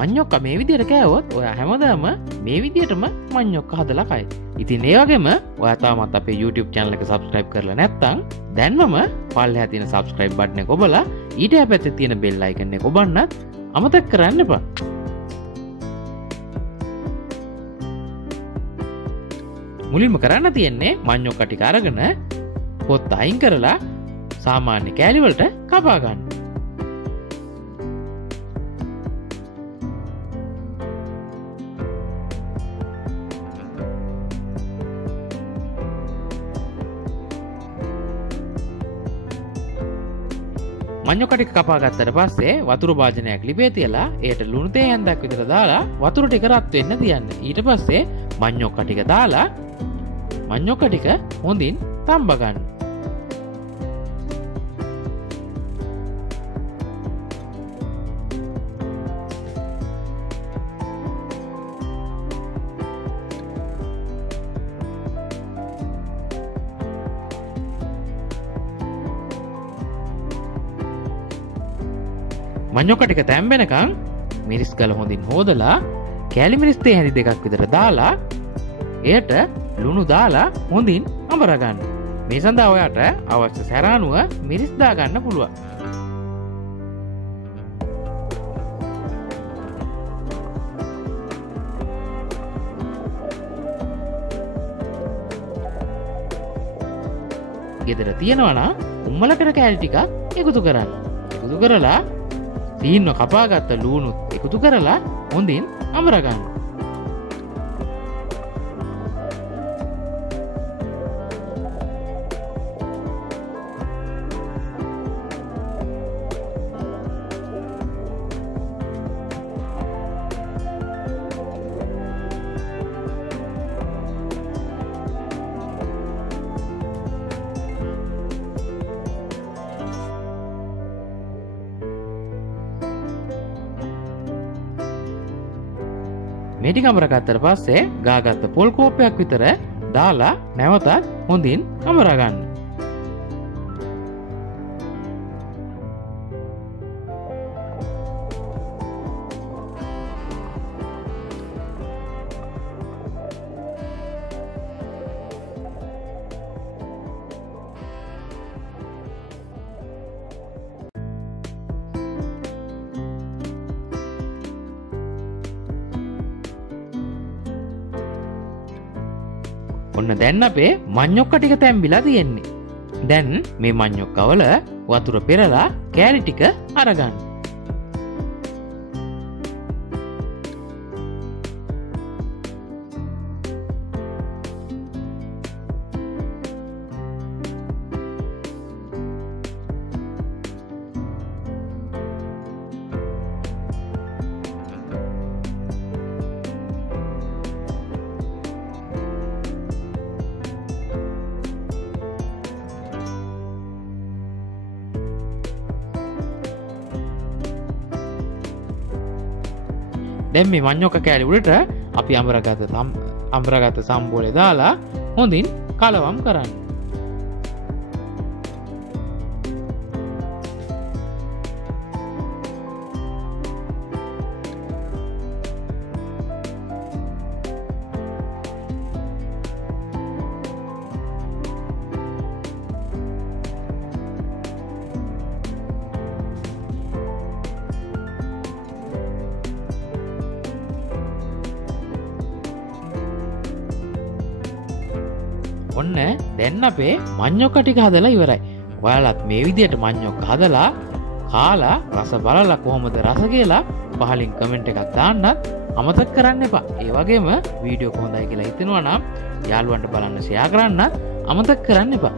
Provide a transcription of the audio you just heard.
මඤ්ඤොක්ක මේ විදියට කෑවොත් ඔයා හැමදාම මේ විදියටම මඤ්ඤොක්ක හදලා කයි. ඉතින් ඒ වගේම ඔයා තාමත් අපේ YouTube channel එක subscribe කරලා නැත්නම් දැන්මම පල්ලෙහා තියෙන subscribe button එක ඔබලා ඊට පැත්තේ තියෙන bell icon එක ඔබන්නත් අමතක කරන්න එපා. මුලින්ම කරන්න තියෙන්නේ මඤ්ඤොක්ක ටික අරගෙන පොත් අයින් කරලා සාමාන්‍ය කෑලි වලට කපා ගන්න. මඤ්ඤොක්ක ටික කපා ගත්තට පස්සේ වතුර භාජනයක් ලිපේ තියලා ඒකට ලුණු තේ හැන්දක් විතර දාලා වතුර ටික රත් වෙන්න තියන්න. ඊට පස්සේ මඤ්ඤොක්ක ටික දාලා මඤ්ඤොක්ක ටික හොඳින් තම්බ ගන්න. මඤ්ඤොක්ක ටික තැම්බෙනකන් මිරිස් ගල හොඳින් හොදලා කෑලි මිරිස් තේ හැඳි දෙකක් විතර දාලා එයට ලුණු දාලා හොඳින් අඹර ගන්න. මේ සඳහා ඔයාට අවශ්‍ය සැරානුව මිරිස් දා ගන්න පුළුවන්. ගෙදර තියෙනවා නම් උම්මලකඩ කෑලි ටිකක් එකතු කරන්න. එකතු කරලා තීන්ව කපාගත්ත ලුණුත් එකතු කරලා හොඳින් අඹර ගන්න. මේ ටික අඹර ගත්තට පස්සේ ගාගත්ත පොල් කෝප්පයක් විතර දාලා නැවතත් හොඳින් අඹර ගන්න. ඔන්න දැන් අපේ මඤ්ඤොක්ක ටික තැම්බිලා තියෙන්නේ. දැන් මේ මඤ්ඤොක්ක වල වතුර පෙරලා කෑලි ටික අරගන්න. දැන් මේ මඤ්ඤොක්ක කෑලි උඩට අපි අඹරගත සම්බෝලේ දාලා හොඳින් කලවම් කරන්න. ඔන්න දැන් අපේ මඤ්ඤොක්ක ටික හදලා ඉවරයි. ඔයාලත් මේ විදියට මඤ්ඤොක්ක හදලා කාලා රස බලලා කොහොමද රස කියලා පහලින් කමෙන්ට් එකක් දාන්නත් අමතක කරන්න එපා. ඒ වගේම වීඩියෝ කොහොඳයි කියලා හිතෙනවා නම් යාළුවන්ට බලන්න ෂෙයා කරන්නත් අමතක කරන්න එපා.